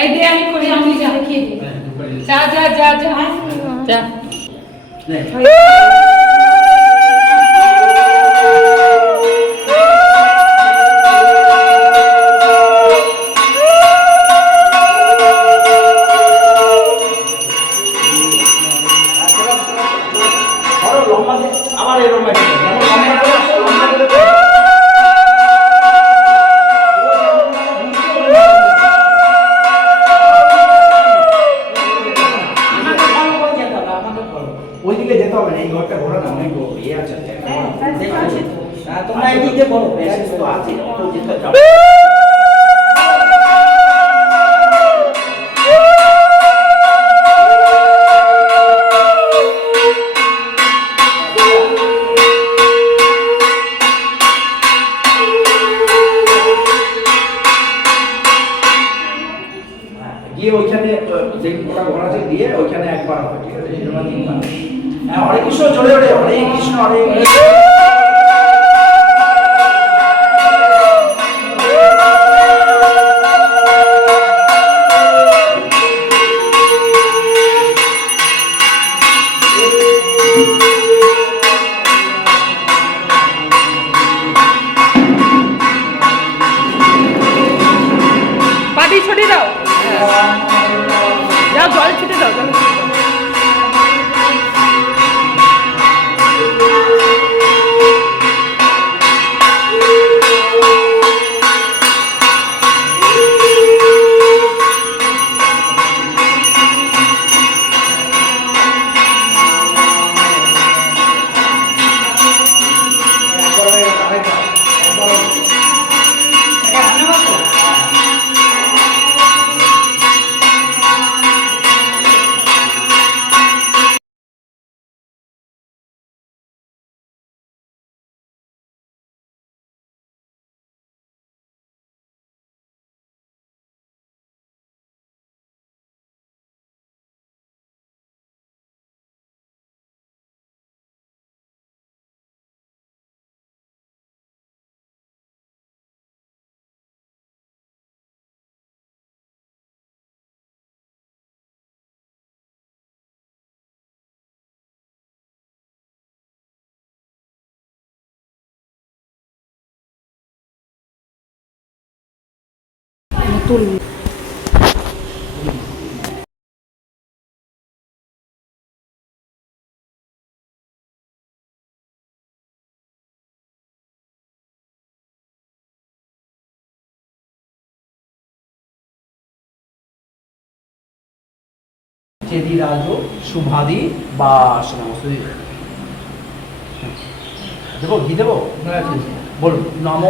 এই দে আমি করি আমি যা দেখিয়ে দিই যা যা যা যা যা ওইদিকে যেতে হবে না, এই ঘরটা ঘোরা না, অনেক ইয়ে আছে তোমরা এইদিকে বলো তো আছে তো যেতে যাও। গিয়ে ওইখানে যে ঘোরা আছে দিয়ে ওইখানে একবার হবে, ঠিক আছে? হ্যাঁ, হরে কৃষ্ণ জোরে জোরে, হরে কৃষ্ণ হরে কৃষ্ণ। পাটি ছড়ে দাও, যাও জল ছুটে দাও, জল তুল চেদিরাজ শুভাদি বাসনা দেবো, কি দেবো বলুন। নম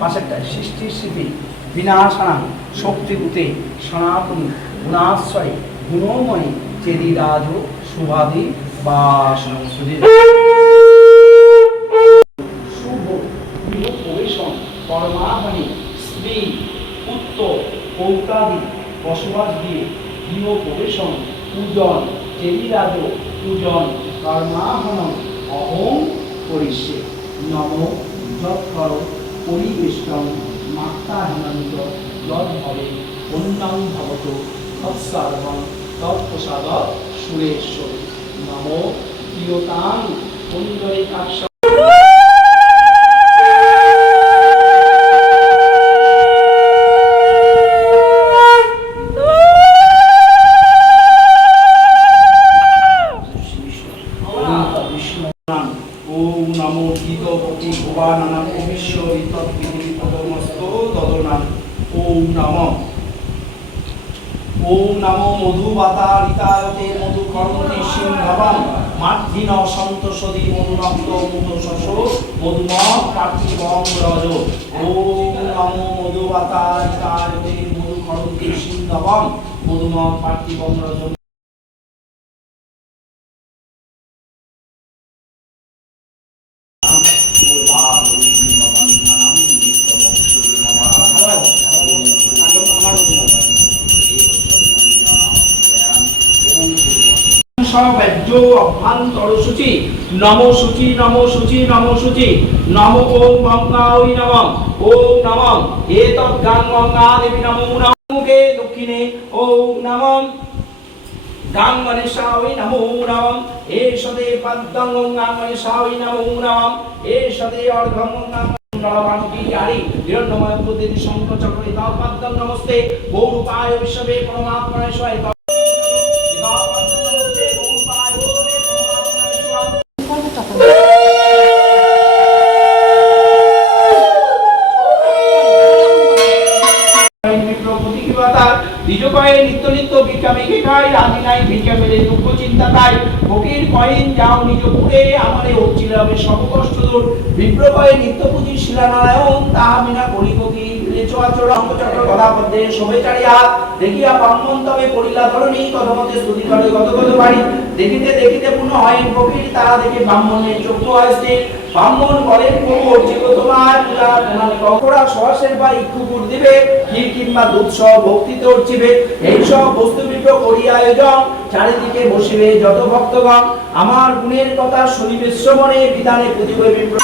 পাশেরটা সৃষ্টি স্মৃতি বিনাশানাং শক্তিভূতে সনাতনী গুণাশ্রয় গুণময়ী চেদিরাজ শুভাদি বাসনা শুভ পরিবেশন পরমাহনি স্ত্রী পুত্র পৌত্রাদি বসবাস দিয়ে গৃহ প্রবেশন পূজন চেদিরাজ পূজন কর্মাহনম অহং করিষ্যে। নম যৎকর পরিবেষ্টং মাত্রাহীনন্ত যৎ ভবে অন্যাং ভবত তৎসর্বং তৎপ্রসাদ সুরেশ্বরী। নম প্রিয়তাং পুণ্ডরিকাক্ষ মধুবাতারিতায়তে মধুকর্মণি সিংহবাম মার্ধিন সন্তোষদি মধুনক্ত মধুশস মধুমহ পার্থিবং রজ। ওম নমো মধুবাতারিতায়তে মধুকর্মণি সিংহবাম মধুমহ পার্থিবং রজ। অভ্যন্তর সূচি নমো সূচি নমো সূচি নমো সূচি নমো ওম গঙ্গায় নমঃ ওম নমঃ এতৎ গাং গঙ্গা দেবী নমো নমঃ দক্ষিণে ওম নমঃ গাং গণেশায় নমো নমঃ এষদে পদ্মং গাং গণেশায় নমো নমঃ এষদে অর্ঘং গাং নরমান্তি আরি হিরণ্যময় প্রতিদি শঙ্খ চক্রে দাও পদ্মং নমস্তে গৌরূপায় বিশ্ববে পরমাত্মনে স্বয় দাও পদ্মং নমস্তে গৌরূপায় বিশ্ববে পরমাত্মনে স্বয় দ্বিজকয়ে নিত্য নিত্য ভিক্ষা মেঘে খাই রাজি নাই ভিক্ষা মেলে দুঃখ চিন্তা তাই ফকির কয়েন যাও নিজ পুরে আমারে হচ্ছিল হবে সব কষ্ট দূর বিপ্রকয়ে নিত্য পুঁজি শিলানারায়ণ তাহা বিনা করি ফকির চোয়াচর অঙ্কচক্র গদা পদ্মে শোভে চারিয়া দেখিয়া ব্রাহ্মণ তবে পড়িলা ধরণী কথমতে স্তুতি করে গত গত বাড়ি দেখিতে দেখিতে পুনঃ হয় ফকির তাহা দেখে ব্রাহ্মণের চক্ষু আসছে ব্রাহ্মণ বলেন প্রভু অর্জিত তোমার পূজা প্রণালী কখরা সহসের বা ইক্ষুপুর দিবে ক্ষীর কিংবা দুধ সহ ভক্তিতে অর্চিবে এই সব বস্তু বিগ্রহ করিয়া আয়োজন চারিদিকে বসিবে যত ভক্তগণ আমার গুণের কথা শুনিবে শ্রবণে বিধানে পুজিবে বিপ্র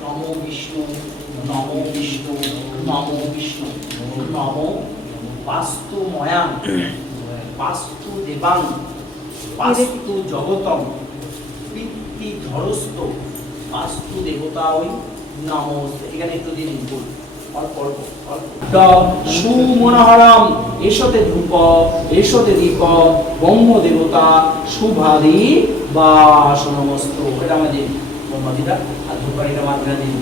নমো বিষ্ণু নমো বিষ্ণু নমো বিষ্ণু নমো বাস্তু ময়াং বাস্তু দেবাং বাস্তু জগতম পিতৃ ধরস্থ বাস্তু দেবতা ওই নমস্তে এখানে একটু দিন বল সুমনোহরম এষতে ধূপ এষতে দীপ ব্রহ্ম দেবতা শুভাদি বাস নমস্ত এটা আমাদের ব্রহ্মাদিটা আর ধূপারিটা মাত্রা দিন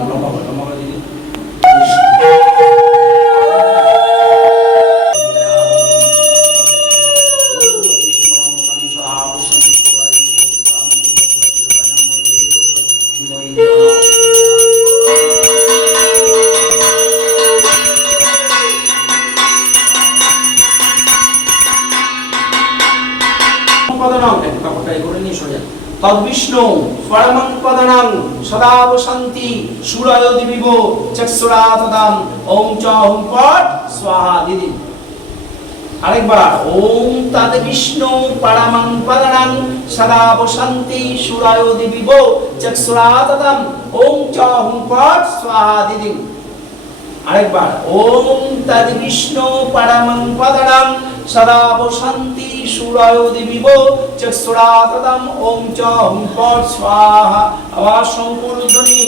লম্বা করে দিন তদ্বিষ্ণু পরমং পদনং সদা শান্তি সুরায় দিবিব চক্ষুরা তদাম ওম চ ওম পট স্বাহা দিদি আরেকবার ওম তদ্বিষ্ণু পরমং পদনং সদা শান্তি সুরায় দিবিব চক্ষুরা তদাম ওম চ ওম পট স্বাহা দিদি আরেকবার ওম তদ্বিষ্ণু পরমং পদনং সদা শান্তি সুরায় দিবিব চক্ষুরা তদাম ওম চ ওম পট স্বাহা আবার শঙ্কর ধ্বনি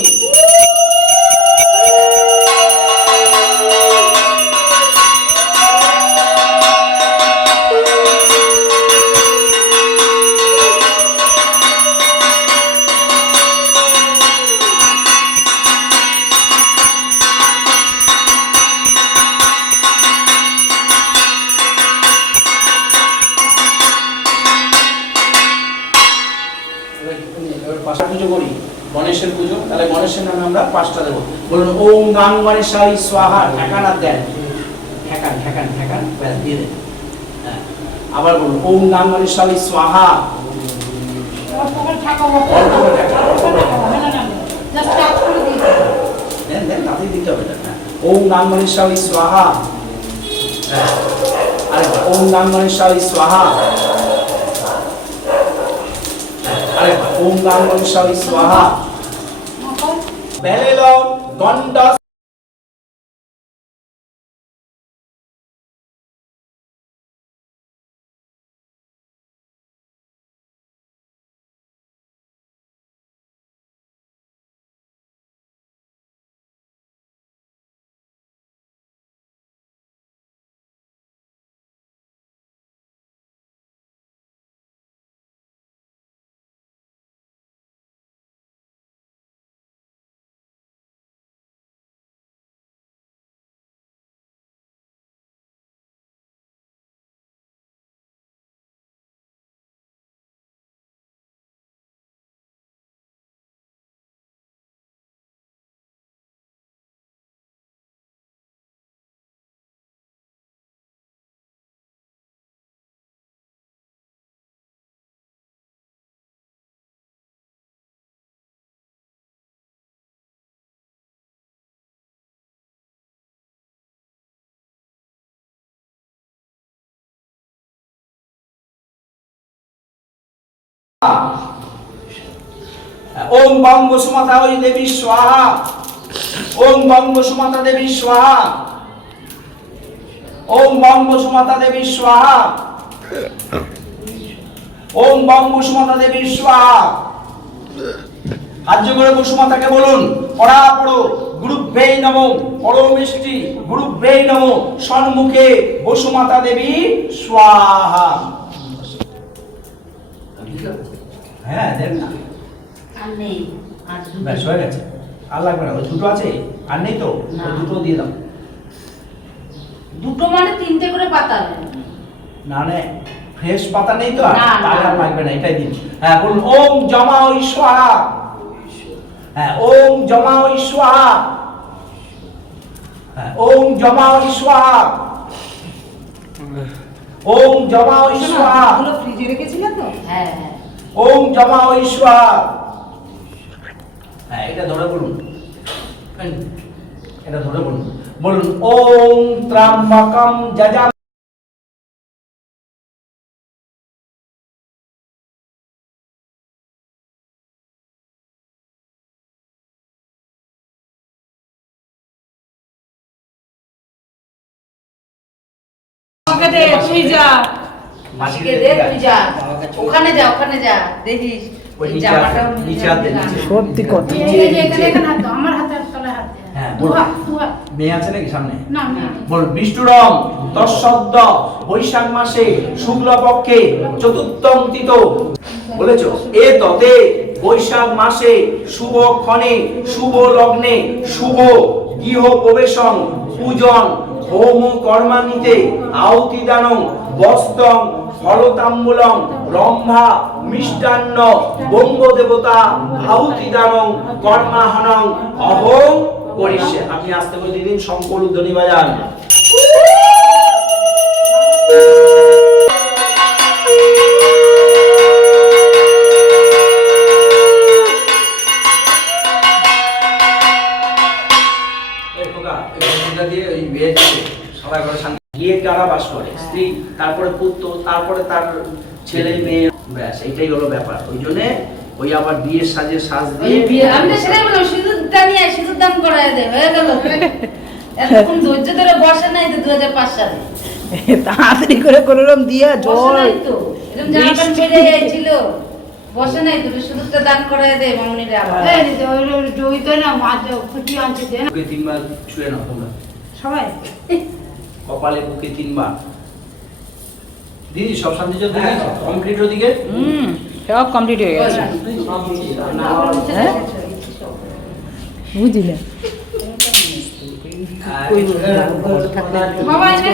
পাঁচটা পুজো করি গণেশের পুজো তাহলে গণেশের নামে আমরা পাঁচটা দেবো বলুন ওম গাং গণেশায় স্বাহা ঠেকানা দেন ঠেকান ঠেকান ঠেকান ব্যাস দিয়ে দেন হ্যাঁ আবার বলুন ওম গাং গণেশায় স্বাহা দেন দেন তাতেই দিতে হবে না ওম গাং গণেশায় স্বাহা আরে ওম গাং গণেশায় স্বাহা আরে ওম গাং গণেশায় স্বাহা বেলেলো গন্ডা ওম বং বসুমাতা ওই দেবী স্বাহা, ওম বং বসুমাতা দেবী স্বাহা, ওম বং বসুমাতা দেবী স্বাহা, ওম বং বসুমাতা দেবী স্বাহা। হাত করে বসুমাতাকে বলুন, পড়া পড়ো গুরুভ্যেই নমঃ, পরমেষ্টি গুরুভ্যেই নমঃ, সম্মুখে বসুমাতা দেবী স্বাহা। হ্যাঁ দেন না, আর নেই, আর দুটো। ব্যাস হয়ে গেছে, আর লাগবে না। ওই দুটো আছে আর নেই তো, না। ওই দুটো দিয়ে দাও। দুটো মানে 3টে করে পাতা নেন। না নে, ফ্রেশ পাতা নেই তো আর, না, না। তাহলে আর লাগবে না, এটাই দিন। হ্যাঁ বলুন, ওম জমা ওই স্বাহা। হ্যাঁ ওম জমা ওই স্বাহা। হ্যাঁ ওম জমা ওই স্বাহা। ওম জমা ওই স্বাহা। ওগুলো ফ্রিজে রেখেছিলে তো? হ্যাঁ হ্যাঁ। ওম জমা ওই স্বাহা। হ্যাঁ এটা ধরে বলুন, এটা ধরে বলুন। বলুন, ওম ত্র্যম্বকম যজাম। আমাকে দে, তুই যা। মাসিকে দে, তুই যা। ওখানে যা, ওখানে যা। দেখিস ওই এই নিচে জামাটাও হাত- নিয়ে নিচে যাবে হাত দে, না। নিচে। সত্যি কথা। এই যে এখানে এখানে হাত দাও, আমার হাতের তলায় হাত দে। হ্যাঁ, দু বলো। হাত, দু হাত। মেয়ে আছে নাকি সামনে? না, না। বল, বিষ্ণুরম তৎসদ্য বৈশাখ মাসে শুক্লপক্ষে চতুর্থম তিথ। বলেছো এ ততে বৈশাখ মাসে শুভ ক্ষণে শুভ লগ্নে শুভ গৃহ প্রবেশং পূজন হোম কর্মানিতে আহুতি দানং বস্ত্রং ফলতাম্বুলং রম্ভা মিষ্টান্ন বঙ্গ দেবতা আহুতি দানং কর্মাহনং অহং করিষ্যে। আপনি আস্তে করে দিন, শঙ্কর ধ্বনি বাজান। এই খোকা, এই বন্ধুটা দিয়ে ওই বিয়ে দিতে সবাই ঘরে শান্তি। গিয়ে কারা বাস করে? স্ত্রী, তারপরে পুত্র, তারপরে তার ছেলে মেয়ে, ব্যাস এইটাই হলো ব্যাপার। ওই জন্যে ওই আবার বিয়ের সাজে সাজ ওই দিয়ে বিয়ে, আমি তো সেটাই বললাম, সিঁদুরটা নিয়ে সিঁদুর দান করায় দে, হয়ে গেল। এতক্ষণ ধৈর্য ধরে বসে নাই তো 2005 সালে। তাড়াতাড়ি করে কোনোরকম দিয়া বসে জল নাই তো, এরকম জামা প্যান্ট ছেড়ে যাচ্ছিল। বসে নাই তো, সিঁদুরটা দান করায় দে মামুনিরা আবার। এই যে ওই জড়িত না, মাছ খুঁটি আনছে, দে না। বুকে 3 বার ছুঁয়ে নাও তোমরা, সবাই। কপালে বুকে 3 বার। দিদি সব শান্তি চলতে কমপ্লিট ওদিকে? সব কমপ্লিট হয়ে গেছে। বুঝলি বাবা এনে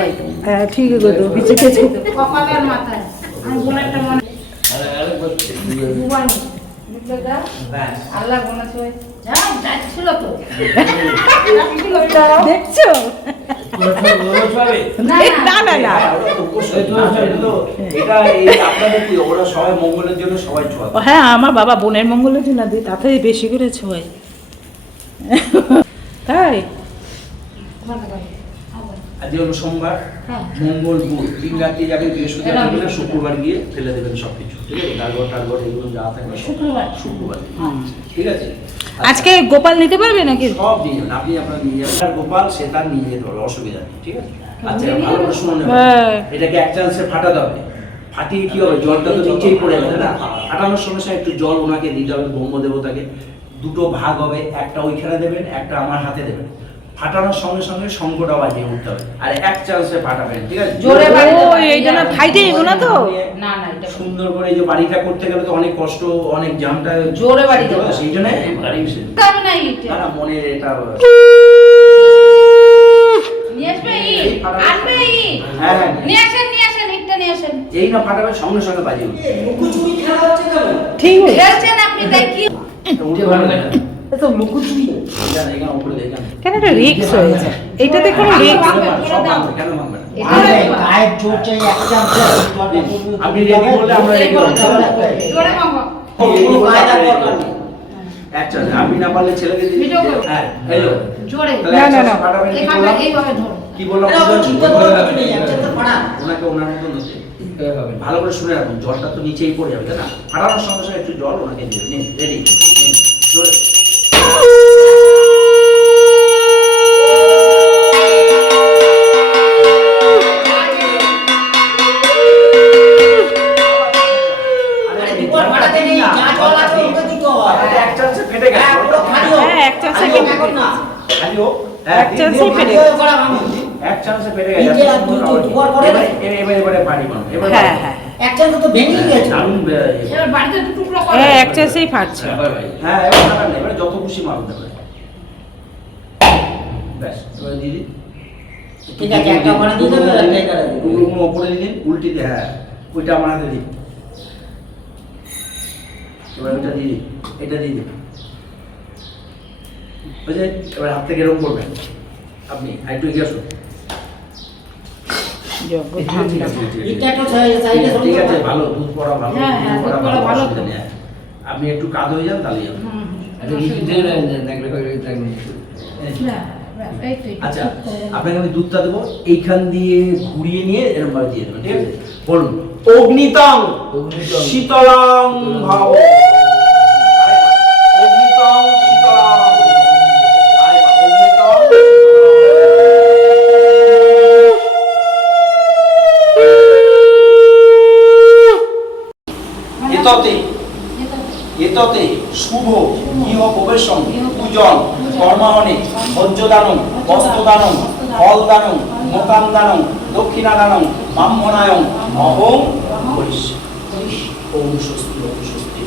হ্যাঁ ঠিক আছে তো পিছে পিছে কপালের মাথায়। আমি বলে একটা মনে দুবার ব্যাস। আল্লাহ বোনাস হয়ে যা যাচ্ছিল তো। দেখছো না না না না এটা এই আপনাদের কি ওরা সবাই মঙ্গলের জন্য সবাই ছোঁয়া। ও হ্যাঁ আমার বাবা বোনের মঙ্গলের জন্য দিই তাতে বেশি করে ছোঁয় তাই আজ হলো সোমবার, হ্যাঁ। মঙ্গল বুধ 3 রাত্রি যাবে, বৃহস্পতিবার যাবে, শুক্রবার গিয়ে ফেলে দেবেন সবকিছু, ঠিক আছে? তারপর এগুলো যা থাকবে সব শুক্রবার, ঠিক আছে? আজকে গোপাল নিতে পারবে নাকি সব নিয়ে যাবেন, আপনি আপনার নিয়ে যাবেন। আর গোপাল সে তার নিয়ে যেতে হবে, অসুবিধা নেই, ঠিক আছে? আচ্ছা ভালো করে শুনুন, হ্যাঁ। এটাকে এক চান্সে ফাটাতে হবে। ফাটিয়ে কি হবে, জলটা তো নিচেই পড়ে যাবে না, ফাটানোর সঙ্গে সঙ্গে একটু জল ওনাকে দিতে হবে, ব্রহ্ম দেবতাকে। দুটো ভাগ হবে, একটা ওইখানে দেবেন, একটা আমার হাতে দেবেন। ফাটানোর সঙ্গে সঙ্গে শঙ্খটা বাজিয়ে উঠতে হবে, আর এক চান্সে ফাটাবেন, ঠিক আছে? জোরে বাড়িতে ও এইটা না ফাইটে এগোনা তো না না এটা সুন্দর করে এই যে বাড়িটা করতে গেলে তো অনেক কষ্ট, অনেক জামটা জোরে বাড়ি দেবো। সেই জন্য বাড়ি তবে না ইট না না মনের এটা নিয়ে আসবে ইট আসবে ইট হ্যাঁ হ্যাঁ নিয়ে আসেন ইটটা নিয়ে আসেন। এই না ফাটাবে, সঙ্গে সঙ্গে বাজিয়ে উঠবে। ঠিক আছে খেলছেন আপনি তাই কি উঠে ভালো দেখা তো লুকুচুরি এখানে এখানে উপরে দেখেন কেন একটা রিক্স হয়েছে এইটাতে কোনো রিক্স সব ভাঙবে, কেন ভাঙবে না? গায়ের জোর চাই এক চামচে আপনি রেডি বললে আমরা রেডি হবো। জোরে মামা। এক চান্স, আপনি না পারলে ছেলেকে দিন। ভিডিও করো। হ্যাঁ হ্যালো জোরে। তাহলে এক না, না, চান্স না। ফাটাবেন, কি এইভাবে বললাম? এইভাবে ধরো। কি বললাম? এটা তো ঠিক কথা বলতে নেই, একটা তো ফাড়া। ওনাকে ওনার মতো নয়। ভালো করে শুনে রাখুন, জলটা তো নিচেই পড়ে যাবে, তাই না? ফাটানোর সঙ্গে সঙ্গে একটু জল ওনাকে দিয়ে নিন। রেডি, জোরে। এক চান্সে ফেটে গেছে। হ্যাঁ, এক চান্সে খালি হোক। খালি হোক। হ্যাঁ, এক চান্সে ফেটে এক চান্সে ফেটে গেছে। এবারে পানি বানো। এবারে হ্যাঁ হ্যাঁ একটা তো ভেঙে গেছে। দারুণ এবার বাড়িতে একটু টুকরো করে হ্যাঁ, এক চান্সেই ফাটছে। হ্যাঁ, এবার খাবার নেই, এবারে যত খুশি মারুন এবারে। ব্যাস, এবারে দিয়ে দিন। ঠিক আছে, একটা ওখানে দিয়ে দেবে, একটা এখানে দিয়ে দেবে। টুকরোগুলো ওপরে দিয়ে দিন, উল্টে দিয়ে, হ্যাঁ, ওইটা আমার হাতে দিন। এবার ওইটা দিয়ে দিন, এটা দিয়ে দিন। বুঝলে? এবার হাত থেকে এরকম করবেন আপনি, আর একটু এগিয়ে আসুন। যোগ্য ঠান্ডা। এটা একটু সাইডে ঠিক আছে, ভালো, দুধ পড়া ভালো, হ্যাঁ, হ্যাঁ, দুধ পড়া দুধ পড়া ভালো। অসুবিধা নেই। আপনি একটু কাদ হয়ে যান, তাহলেই হবে। আচ্ছা, আপনাকে আমি দুধটা দেবো, এইখান দিয়ে ঘুরিয়ে নিয়ে এরকম ভাবে দিয়ে দেবেন, ঠিক আছে? বলুন, অগ্নিতং শীতলং ভাব। অগ্নিতং শীতলং। আরেকবার, অগ্নিতং শীতলং। এততে এততে শুভ গৃহ প্রবেশং পূজন কর্মাহনে ভোজ্যদানং বস্ত্রদানং ফলদানং মোকামদানং দক্ষিণাদানং ব্রাহ্মণায়ং অহং করিষ্যামি। ওম স্বস্তি, ওম স্বস্তি।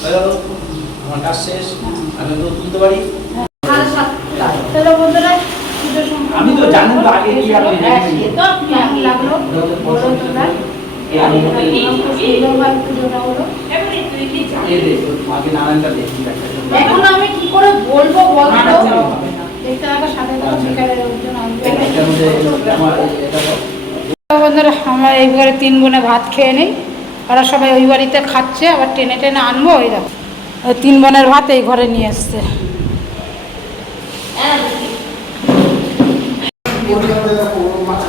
হয়ে গেল? আমার কাজ শেষ। আমি তো তুলতে পারি। তাহলে বন্ধুরা পুজোর সময় আমি তো জানি তো আগে কি আপনি হ্যাঁ, সে তো কেমন লাগলো বলো তোমরা। সুন্দরভাবে পুজোটা হলো। আগে নারায়ণটা দেখি একটা। এখন আমি কি করে বলবো বলতো দেখতে থাকো, সাথে থাকো, বিকালে লোকজন আসবে। বন্ধুরা, আমরা এই ঘরে 3 বোনে ভাত খেয়ে নিই। ওরা সবাই ওই বাড়িতে খাচ্ছে, আবার টেনে টেনে আনবো। ওই দেখো, ওই 3 বোনের ভাত এই ঘরে নিয়ে এসছে।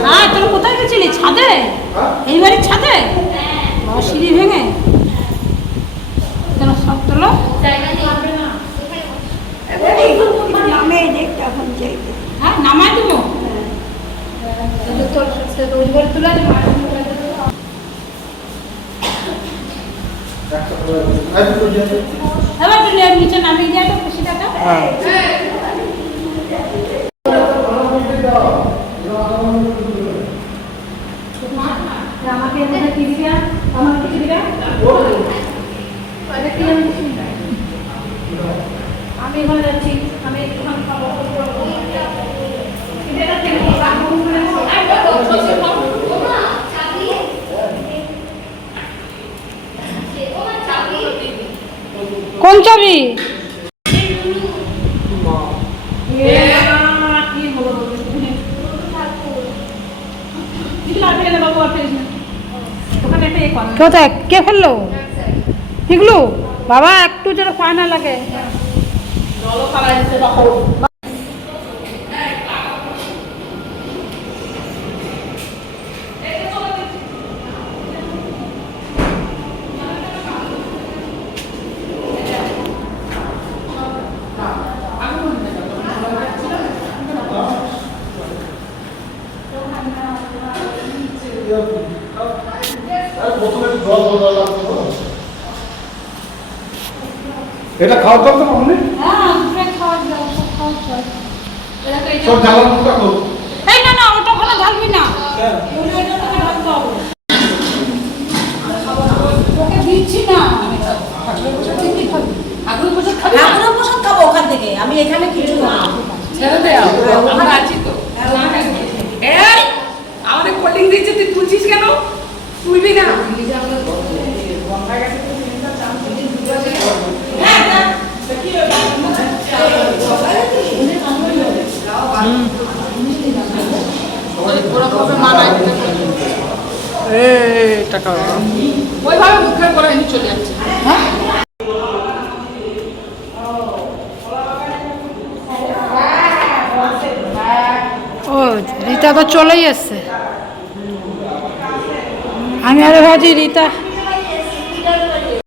হ্যাঁ, তোর কোথায় গেছিলি? ছাদে? এই বাড়ির ছাদে? বাবা, সিঁড়ি ভেঙে কেন সব তোলো? হ্যাঁ, নামাই দেবো। রোজ করে তুলে এবার নিচে নামিয়ে দেওয়া তো খুশি টাকা। আমাকে এখানে কি দিবে? আমাকে কি দিবে? আমি এখানে যাচ্ছি, আমি একটুখানি খাবো। কোন চাবি? কোথায় কে ফেললো? ঠিকলু বাবা, একটু যেন পায় না লাগে। এটা খাওয়ার দাম তো পাবনি? হ্যাঁ, খাওয়া দাওয়া সব খাওয়া দাওয়া। সব জ্বালার মতো খাও। এই না না, ওটা ওখানে ঢালবি না। ওইটা তোকে ঢালতে হবে। তোকে দিচ্ছি না। ঠাকুরের প্রসাদ খাবি? ঠাকুরের প্রসাদ খাবো ওখান থেকে, আমি এখানে কিছু না। ছেড়ে দে, আমরা আছি তো। এই, আমাদের কোল্ডিং দিয়েছে, তুই তুলছিস কেন? তুলবি না। ওইভাবে মুখের করে আমি চলে যাচ্ছি। হ্যাঁ, ও রীতা তো চলেই এসছে। আমি আরো ভাবছি রীতা